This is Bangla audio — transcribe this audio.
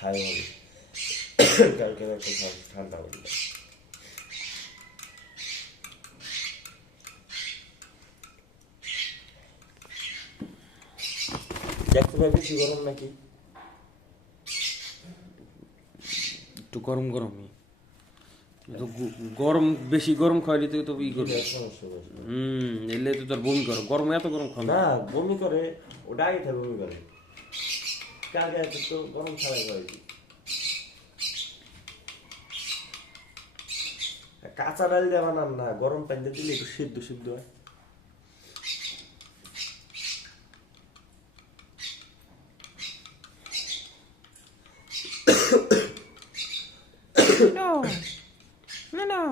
খাই হবে কালকে একটা ঠান্ডা হবে। দেখতে পাই বেশি গরম নাকি? একটু গরম গরমই তো গরম বেশি গরম খাইলে তো তো ই করবে। সমস্যা বেশি। এলে তো তোর বমি করো, গরম এত গরম খাও না। না বমি করে, ওটা আগে থেকে বমি করে। কালকে এত তো গরম ছাড়াই করেছি। কাঁচা ডাল দিয়ে বানান না, গরম পানিতে দিলে একটু সিদ্ধ সিদ্ধ হয়। No, no, no.